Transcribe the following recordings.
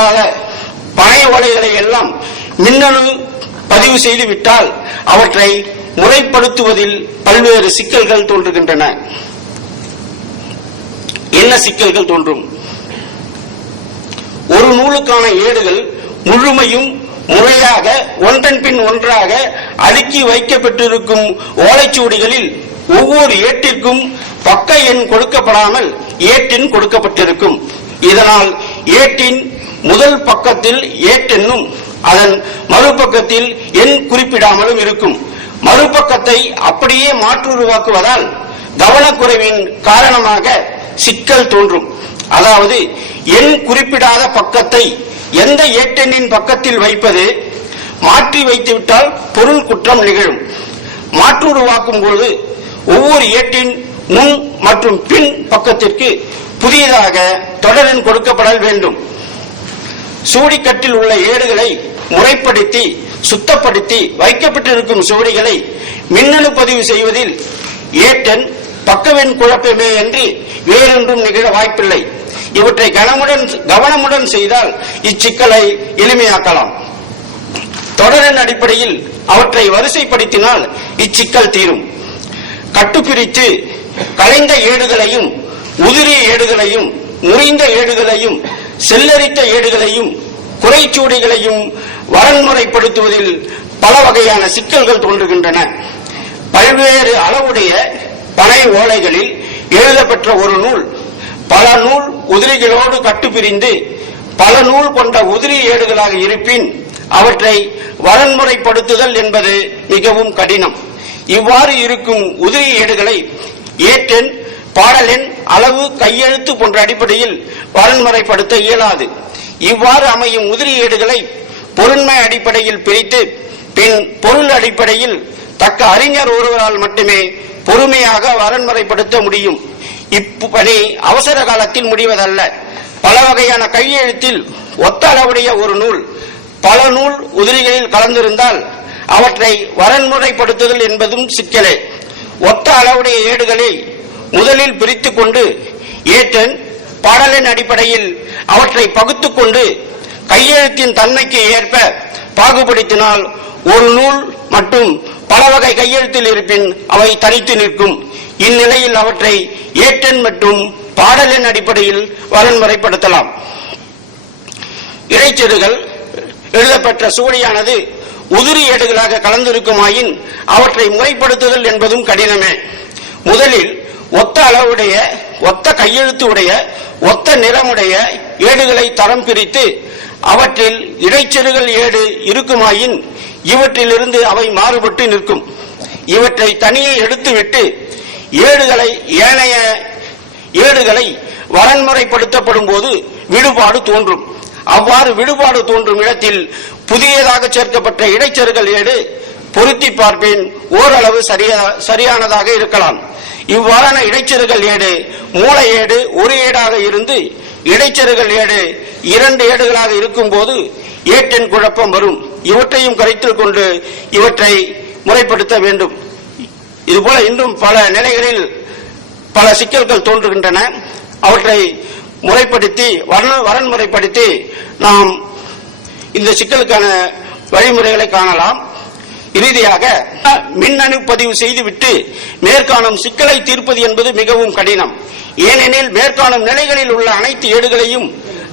குறிப்பிடாத பழைய உடைகளை எல்லாம் மின்னணு பதிவு செய்துவிட்டால் அவற்றை முறைப்படுத்துவதில் பல்வேறு சிக்கல்கள் தோன்றுகின்றன. என்ன சிக்கல்கள் தோன்றும்? ஒரு நூலுக்கான ஏடுகள் முழுமையும் முறையாக ஒன்றன் பின் ஒன்றாக அடுக்கி வைக்கப்பட்டிருக்கும் ஓலைச்சுவடிகளில் ஒவ்வொரு ஏட்டிற்கும் பக்க எண் கொடுக்கப்படாமல் ஏட்டின் கொடுக்கப்பட்டிருக்கும். இதனால் ஏட்டின் முதல் பக்கத்தில் ஏட்டென்னும் அதன் மறுபக்கத்தில் எண் குறிப்பிடாமலும் இருக்கும். மறுபக்கத்தை அப்படியே மாற்று உருவாக்குவதால் கவனக்குறைவின் காரணமாக சிக்கல் தோன்றும். அதாவது எண் குறிப்பிடாத பக்கத்தை எந்த ஏட்டெண்ணின் பக்கத்தில் வைப்பது மாற்றி வைத்துவிட்டால் பொருள் குற்றம் நிகழும். மாற்றுருவாக்கும் போது ஒவ்வொரு ஏட்டின் முன் மற்றும் பின் பக்கத்திற்கு புதியதாக தொடரின் கொடுக்கப்படல் வேண்டும். சூடிக்கட்டில் உள்ள ஏடுகளை முறைப்படுத்தி சுத்தப்படுத்தி வைக்கப்பட்டிருக்கும் சுவடிகளை மின்னணு பதிவு செய்வதில் ஏட்டன் பக்கவெண் குழப்பமே என்று வேறொன்றும் நிகழ வாய்ப்பில்லை. இவற்றை கனமுடன் கவனமுடன் செய்தால் இச்சிக்கலை எளிமையாக்கலாம். தொடரின் அடிப்படையில் அவற்றை வரிசைப்படுத்தினால் இச்சிக்கல் தீரும். கட்டுப்பிரித்து கலைந்த ஏடுகளையும் உதிரிய ஏடுகளையும் முறிந்த ஏடுகளையும் செல்லரித்த ஏடுகளையும் குறைச்சூடிகளையும் வரன்முறைப்படுத்துவதில் பல வகையான சிக்கல்கள் தோன்றுகின்றன. பல்வேறு அளவுடைய பனை ஓலைகளில் எழுதப்பெற்ற ஒரு நூல் பல நூல் உதிரிகளோடு கட்டுப்பிரிந்து பல நூல் கொண்ட உதிரி ஏடுகளாக இருப்பின் அவற்றை வரன்முறைப்படுத்துதல் என்பது மிகவும் கடினம். இவ்வாறு இருக்கும் உதிரி ஏடுகளை ஏற்றெண் பாடலெண் அளவு கையெழுத்து போன்ற அடிப்படையில் வரன்முறைப்படுத்த இயலாது. இவ்வாறு அமையும் உதிரி ஏடுகளை பொருண்மை அடிப்படையில் பிரித்து பின் பொருள் அடிப்படையில் தக்க அறிஞர் ஒருவரால் மட்டுமே பொறுமையாக வரன்முறைப்படுத்த முடியும். இப்பணி அவசர காலத்தில் முடிவதல்ல. பல வகையான கையெழுத்தில் ஒத்த அளவுடைய ஒரு நூல் பல நூல் உதிரிகளில் கலந்திருந்தால் அவற்றை வரன்முறைப்படுத்துதல் என்பதும் சிக்கலே. ஒத்த அளவுடைய ஏடுகளை முதலில் பிரித்துக் கொண்டு ஏற்றன் பாடலின் அடிப்படையில் அவற்றை பகுத்துக் கொண்டு கையெழுத்தின் தன்மைக்கு ஏற்ப பாகுபடுத்தினால் ஒரு நூல் மற்றும் பல வகை கையெழுத்தில் இருப்பின் அவை தனித்து நிற்கும். இந்நிலையில் அவற்றை ஏற்றன் மற்றும் பாடலின் அடிப்படையில் வரன்முறைப்படுத்தலாம் இடைச்செருகள் எழுதப்பெற்ற சுவடியானது உதிரி ஏடுகளாக கலந்திருக்குமாயின் அவற்றை முறைப்படுத்துதல் என்பதும் கடினமே. முதலில் ஒத்த அளவுடைய ஒத்த கையெழுத்து உடைய ஒத்த நிறமுடைய ஏடுகளை தரம் பிரித்து அவற்றில் இடைச்செருகள் ஏடு இருக்குமாயின் இவற்றிலிருந்து அவை மாறுபட்டு நிற்கும். இவற்றை தனியே எடுத்துவிட்டு ஏடுகளை ஏனைய ஏடுகளை வரன்முறைப்படுத்தப்படும் போது விடுபாடு தோன்றும். அவ்வாறு விடுபாடு தோன்றும் இடத்தில் புதியதாக சேர்க்கப்பட்ட இடைச்செருகள் ஏடு பொருத்தி பார்ப்பேன். ஓரளவு சரியா சரியானதாக இருக்கலாம். இவ்வாறான இடைச்செருகல் ஏடு. மூளை ஏடு ஒரு ஏடாக இருந்து இடைச்செருகல் ஏடு. இரண்டு ஏடுகளாக இருக்கும் போது ஏட்டின் குழப்பம் வரும். இவற்றையும் கருத்தில் கொண்டு இவற்றை முறைப்படுத்த வேண்டும். இதுபோல இன்னும் பல நிலைகளில் பல சிக்கல்கள் தோன்றுகின்றன. அவற்றை முறைப்படுத்தி வரன்முறைப்படுத்தி நாம் இந்த சிக்கலுக்கான வழிமுறைகளை காணலாம். இறுதியாக மின்னணு பதிவு செய்துவிட்டு மேற்காணும் சிக்கலை தீர்ப்பது என்பது மிகவும் கடினம். ஏனெனில் மேற்காணும் நிலைகளில் உள்ள அனைத்து ஏடுகளையும்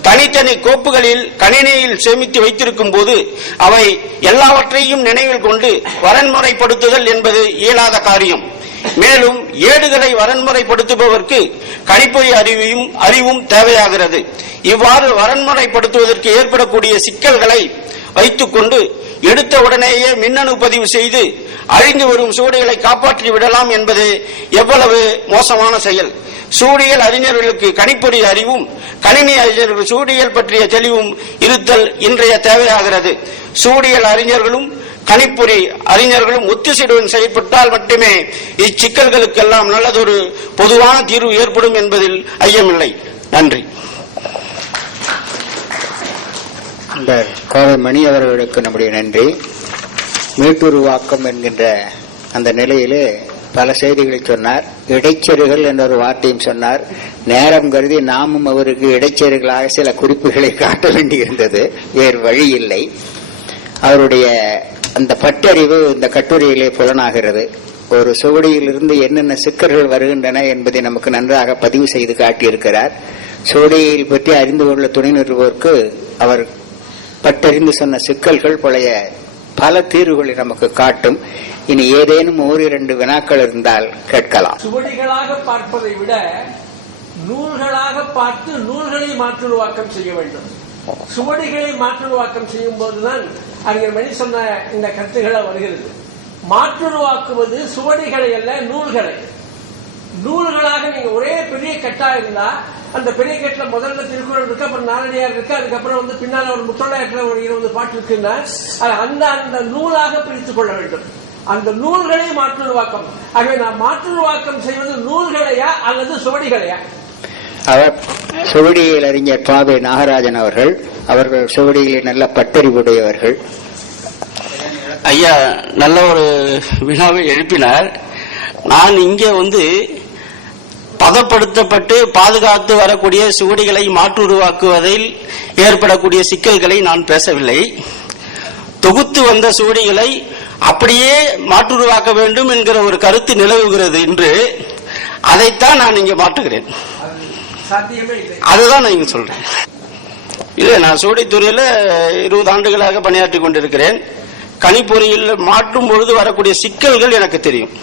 தனித்தனி கோப்புகளில் கணினியில் சேமித்து வைத்திருக்கும் போது அவை எல்லாவற்றையும் நினைவில் கொண்டு வரன்முறைப்படுத்துதல் என்பது இயலாத காரியம். மேலும் ஏடுகளை வரன்முறைப்படுத்துபவர்க்கு கணிப்பொறி அறிவையும் அறிவும் தேவையாகிறது. இவ்வாறு வரன்முறைப்படுத்துவதற்கு ஏற்படக்கூடிய சிக்கல்களை வைத்துக்கொண்டு எடுத்த உடனேயே மின்னணு பதிவு செய்து அழிந்து வரும் சூடிகளை காப்பாற்றி விடலாம் என்பது எவ்வளவு மோசமான செயல். சூழியல் அறிஞர்களுக்கு கணிப்பொறி அறிவும் கணினி அறிஞர்கள் சூழியல் பற்றிய தெளிவும் இருத்தல் இன்றைய தேவையாகிறது. சூடியல் அறிஞர்களும் கணிப்பொறி அறிஞர்களும் ஒத்துசைடுடன் செயல்பட்டால் மட்டுமே இச்சிக்கல்களுக்கெல்லாம் நல்லதொரு பொதுவான தீர்வு ஏற்படும் என்பதில் ஐயமில்லை. நன்றி. இந்த கோவை மணி அவர்களுக்கு நம்முடைய நன்றி. மீட்டுருவாக்கம் என்கின்ற அந்த நிலையிலே பல செய்திகளை சொன்னார். இடைச்செருகள் என்ற ஒரு வார்த்தையும் சொன்னார். நேரம் கருதி நாமும் அவருக்கு இடைச்செருகளாக சில குறிப்புகளை காட்ட வேண்டியிருந்தது. வேறு வழி இல்லை. அவருடைய அந்த பட்டறிவு இந்த கட்டுரையிலே புலனாகிறது. ஒரு சுவடியிலிருந்து என்னென்ன சிக்கல்கள் வருகின்றன என்பதை நமக்கு நன்றாக பதிவு செய்து காட்டியிருக்கிறார். சுவடியில் பற்றி அறிந்து கொள்ள துணை நிறுவோருக்கு அவர் பட்டறிந்து சொன்ன சிக்கல்கள் பழைய பல தீர்வுகளை நமக்கு காட்டும். இனி ஏதேனும் ஓரிரண்டு வினாக்கள் இருந்தால் கேட்கலாம். சுவடிகளாக பார்ப்பதை விட நூல்களாக பார்த்து நூல்களை மாற்றுருவாக்கம் செய்ய வேண்டும். சுவடிகளை மாற்றுருவாக்கம் செய்யும் போதுதான் அறிஞர் மணி சொன்ன இந்த கருத்துக்களை வருகிறது. மாற்றுருவாக்குவது சுவடிகளை அல்ல நூல்களை. நூல் பெரிய கட்டா இருந்தா அந்த பெரிய கட்டுல முதல்ல திருக்குறள் இருக்கு அப்புறம் நாலடியார் இருக்கு அதுக்கப்புறம் வந்து பின்னால ஒரு முத்தொள்ளாயிரத்துல ஒரு இருபது பாட்டு இருக்குன்னா அது அந்த அந்த நூலாக பிரித்துக் கொள்ள வேண்டும். அந்த நூல்களை மாற்றுருவாக்கம். ஆகவே நாம் மாற்றுருவாக்கம் செய்வது நூல்களையா அல்லது சுவடிகளையா? அவர் சுவடியில் அறிஞர் பாவை நாகராஜன் அவர்கள் அவர்கள் சுவடியிலே நல்ல பட்டறிவுடையவர்கள். ஐயா நல்ல ஒரு வினாவை எழுப்பினார். நான் இங்கே வந்து பதப்படுத்தப்பட்டு பாதுகாத்து வரக்கூடிய சுவடிகளை மாற்றுருவாக்குவதில் ஏற்படக்கூடிய சிக்கல்களை நான் பேசவில்லை. தொகுத்து வந்த சுவடிகளை அப்படியே மாற்றுருவாக்க வேண்டும் என்கிற ஒரு கருத்து நிலவுகிறது என்று அதைத்தான் நான் இங்கே மாற்றுகிறேன். அதுதான் நான் இங்கே சொல்றேன். இல்ல நான் சூடித்துறையில இருபது ஆண்டுகளாக பணியாற்றி கொண்டிருக்கிறேன். கணிப்பொறியில் மாற்றும் பொழுது வரக்கூடிய சிக்கல்கள் எனக்கு தெரியும்.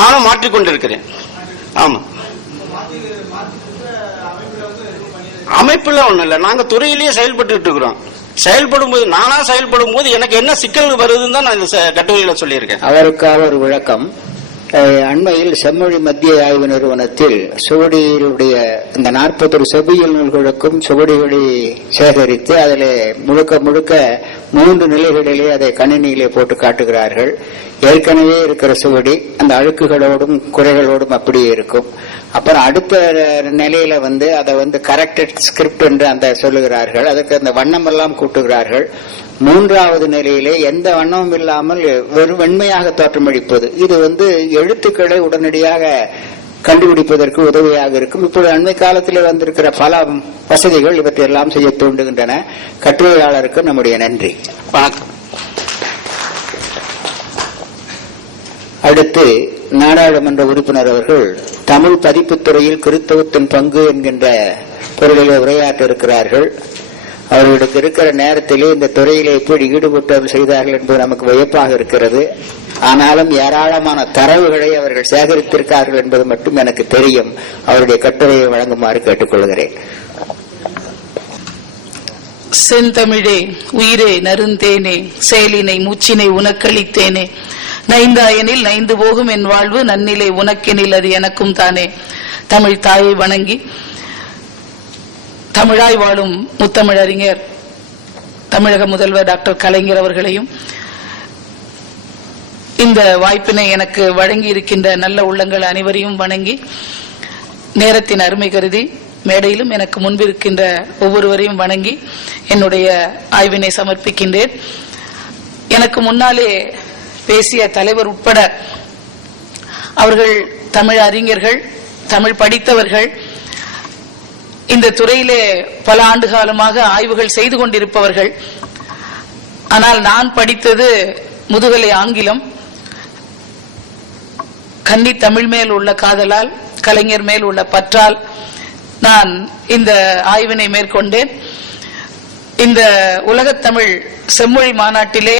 நானும் மாற்றிக்கொண்டிருக்கிறேன் ஆமாம் ஆமா ஒன்றும் இல்லை. இல்ல நாங்க துறையிலேயே செயல்பட்டு இருக்கிறோம். செயல்படும் போது நானா செயல்படும் போது எனக்கு என்ன சிக்கல் வருதுன்னு தான் நான் இந்த ச- கட்டுரையில சொல்லியிருக்கேன். அதற்காக ஒரு விளக்கம். அண்மையில் செம்மொழி மத்திய ஆய்வு நிறுவனத்தில் சுவடியிலுடைய இந்த நாற்பத்தொரு செவ்வியல் நூல்களுக்கும் சுவடிகளை சேகரித்து அதில் முழுக்க முழுக்க மூன்று நிலைகளிலே அதை கணினியிலே போட்டு காட்டுகிறார்கள். ஏற்கனவே இருக்கிற சுவடி அந்த அழுக்குகளோடும் குறைகளோடும் அப்படியே இருக்கும். அப்புறம் அடுத்த நிலையில வந்து அதை வந்து கரெக்டட் ஸ்கிரிப்ட் என்று அந்த சொல்லுகிறார்கள். அதுக்கு அந்த வண்ணம் எல்லாம் கூட்டுகிறார்கள். மூன்றாவது நிலையிலே எந்த வண்ணமும் இல்லாமல் வெறும் வெண்மையாக தோற்றமளிப்பது. இது வந்து எழுத்துக்களை உடனடியாக கண்டுபிடிப்பதற்கு உதவியாக இருக்கும். இப்பொழுது அண்மை காலத்திலே வந்திருக்கிற பல வசதிகள் இவற்றையெல்லாம் செய்ய தூண்டுகின்றன. கட்டுரையாளருக்கு நம்முடைய நன்றி. வணக்கம். அடுத்து நாடாளுமன்ற உறுப்பினர் அவர்கள் தமிழ் பதிப்புத்துறையில் கிறித்தவத்தின் பங்கு என்கின்ற பொருளில் உரையாற்ற இருக்கிறார்கள் அவர்களுக்கு இருக்கிற நேரத்திலே இந்த துறையிலே எப்படி ஈடுபட்டு செய்தார்கள் என்பது நமக்கு வியப்பாக இருக்கிறது. ஆனாலும் ஏராளமான தரவுகளை அவர்கள் சேகரித்திருக்கார்கள் என்பது மட்டும் எனக்கு தெரியும். அவருடைய கட்டுரையை வழங்குமாறு கேட்டுக்கொள்கிறேன். செந்தமிழே உயிரே நருந்தேனே செயலினை மூச்சினை உனக்களித்தேனே. நைந்தாயனில் நைந்து போகும் என் வாழ்வு நன்னிலை உனக்கெனில் அது எனக்கும் தானே. தமிழ் தாயை வணங்கி தமிழாய் வாழும் முத்தமிழறிஞர் தமிழக முதல்வர் டாக்டர் கலைஞர் அவர்களையும் இந்த வாய்ப்பினை எனக்கு வழங்கி இருக்கின்ற நல்ல உள்ளங்கள் அனைவரையும் வணங்கி நேரத்தின் அருமை கருதி மேடையிலும் எனக்கு முன்பிருக்கின்ற ஒவ்வொருவரையும் வணங்கி என்னுடைய ஆய்வினை சமர்ப்பிக்கின்றேன். எனக்கு முன்னாலே பேசிய தலைவர் உட்பட அவர்கள் தமிழ் அறிஞர்கள் தமிழ் படித்தவர்கள் இந்த துறையிலே பல ஆண்டு காலமாக ஆய்வுகள் செய்து கொண்டிருப்பவர்கள். ஆனால் நான் படித்தது முதுகலை ஆங்கிலம். கன்னி தமிழ் மேல் உள்ள காதலால் கலைஞர் மேல் உள்ள பற்றால் நான் இந்த ஆய்வினை மேற்கொண்டேன். இந்த உலகத்தமிழ் செம்மொழி மாநாட்டிலே